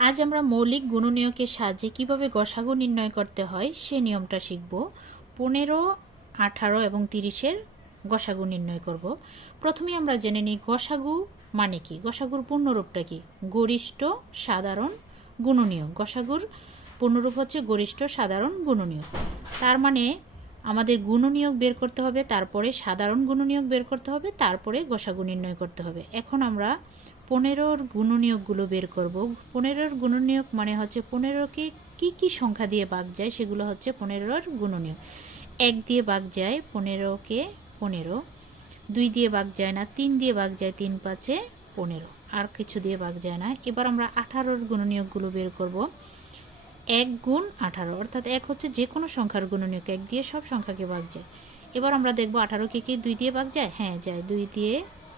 আজ আমরা মৌলিক গুণনীয়কের সাহায্যে কীভাবে গসাগু নির্ণয় করতে হয় সে নিয়মটা শিখব। পনেরো, আঠারো এবং তিরিশের গসাগু নির্ণয় করব। প্রথমে আমরা জেনে নিই গসাগু মানে কি? গসাগুর পূর্ণরূপটা কি? গরিষ্ঠ, সাধারণ গুণনীয়। গসাগুর পূর্ণরূপ হচ্ছে গরিষ্ঠ, সাধারণ গুণনীয়। তার মানে আমাদের গুণনীয়ক বের করতে হবে, তারপরে সাধারণ গুণনীয়ক বের করতে হবে, তারপরে গসাগু নির্ণয় করতে হবে। এখন আমরা পনেরোর গুণনীয়কগুলো বের করব। পনেরোর গুণনীয়ক মানে হচ্ছে পনেরোকে কি কি সংখ্যা দিয়ে ভাগ যায় সেগুলো হচ্ছে পনেরোর গুণনীয়ক। এক দিয়ে ভাগ যায় পনেরোকে পনেরো, দুই দিয়ে ভাগ যায় না, তিন দিয়ে ভাগ যায় তিন পাঁচে পনেরো, আর কিছু দিয়ে ভাগ যায় না। এবার আমরা আঠারোর গুণনীয়কগুলো বের করব। এক গুণ আঠারো, অর্থাৎ এক হচ্ছে যে কোনো সংখ্যার গুণনীয়ক, এক দিয়ে সব সংখ্যাকে ভাগ যায়। এবার আমরা দেখব আঠারোকে কি দুই দিয়ে ভাগ যায়? হ্যাঁ যায়। দুই দিয়ে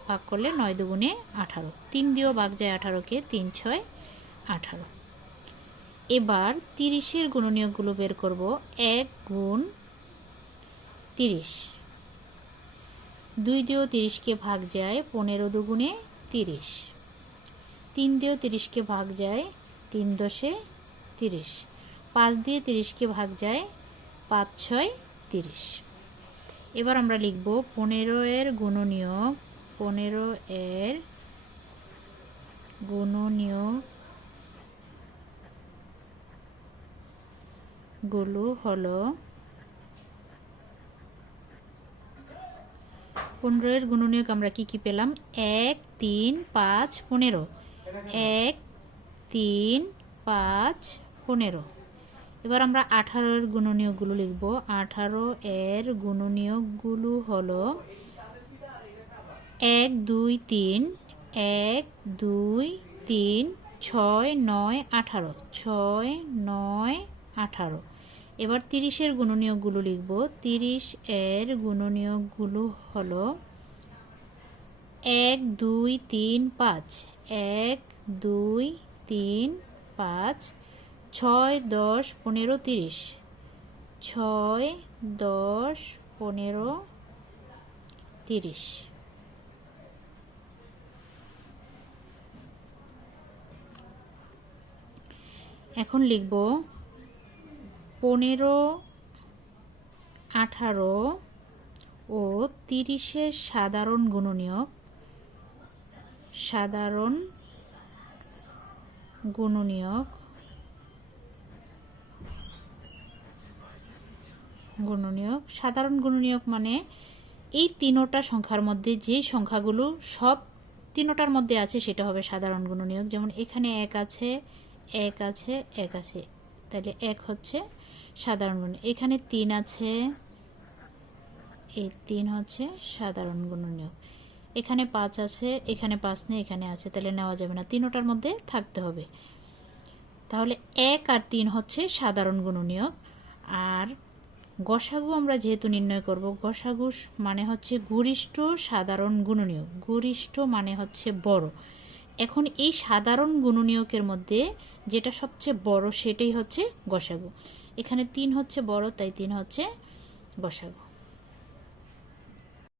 ভাগ করলে নয় দুগুণে আঠারো। তিন দিয়েও ভাগ যায় আঠারোকে, তিন ছয় আঠারো। এবার তিরিশের গুণনীয়কগুলো বের করব। এক গুণ তিরিশ। দুই দিয়েও তিরিশকে ভাগ যায় পনেরো দুগুণে তিরিশ। তিন দিয়েও তিরিশকে ভাগ যায় তিন দশে তিরিশ। পাঁচ দিয়ে তিরিশকে ভাগ যায় পাঁচ ছয় তিরিশ। এবার আমরা লিখব পনেরো এর গুণনীয়ক পনেরো এর গুণনীয়কগুলো হলো পনেরো এর গুণনীয়ক আমরা কি কি পেলাম? এক, তিন, পাঁচ, পনেরো। এক, তিন, পাঁচ, পনেরো। এবার আমরা আঠারোর গুণনীয়কগুলো লিখব। আঠারো এর গুণনীয়কগুলো হলো এক, দুই, তিন, এক, দুই, তিন, ছয়, নয়, আঠারো, ছয়, নয়, আঠারো। এবার তিরিশের গুণনীয়কগুলো লিখব। তিরিশ এর গুণনীয়কগুলো হলো এক, দুই, তিন, পাঁচ। এক, দুই, তিন, পাঁচ। ছয়, দশ, পনেরো, তিরিশ। ছয়, দশ, পনেরো, তিরিশ। এখন লিখব পনেরো, আঠারো ও তিরিশের সাধারণ গুণনীয়ক সাধারণ গুণনীয়ক গুণনীয়ক, সাধারণ গুণনীয়ক মানে এই তিনোটা সংখ্যার মধ্যে যে সংখ্যাগুলো সব তিনোটার মধ্যে আছে সেটা হবে সাধারণ গুণনীয়ক। যেমন এখানে এক আছে এক আছে এক আছে তাহলে এক হচ্ছে সাধারণ গুণ। এখানে তিন আছে, এই তিন হচ্ছে সাধারণ গুণনীয়ক এখানে পাঁচ আছে, এখানে পাঁচ নেই, এখানে আছে, তাহলে নেওয়া যাবে না। তিনোটার মধ্যে থাকতে হবে। তাহলে এক আর তিন হচ্ছে সাধারণ গুণনীয়ক আর গসাগু আমরা যেহেতু নির্ণয় করব, গসাগু মানে হচ্ছে গরিষ্ঠ সাধারণ গুণনীয়ক গরিষ্ঠ মানে হচ্ছে বড়। এখন এই সাধারণ গুণনীয়কের মধ্যে যেটা সবচেয়ে বড় সেটাই হচ্ছে গসাগু। এখানে তিন হচ্ছে বড়, তাই তিন হচ্ছে গসাগু।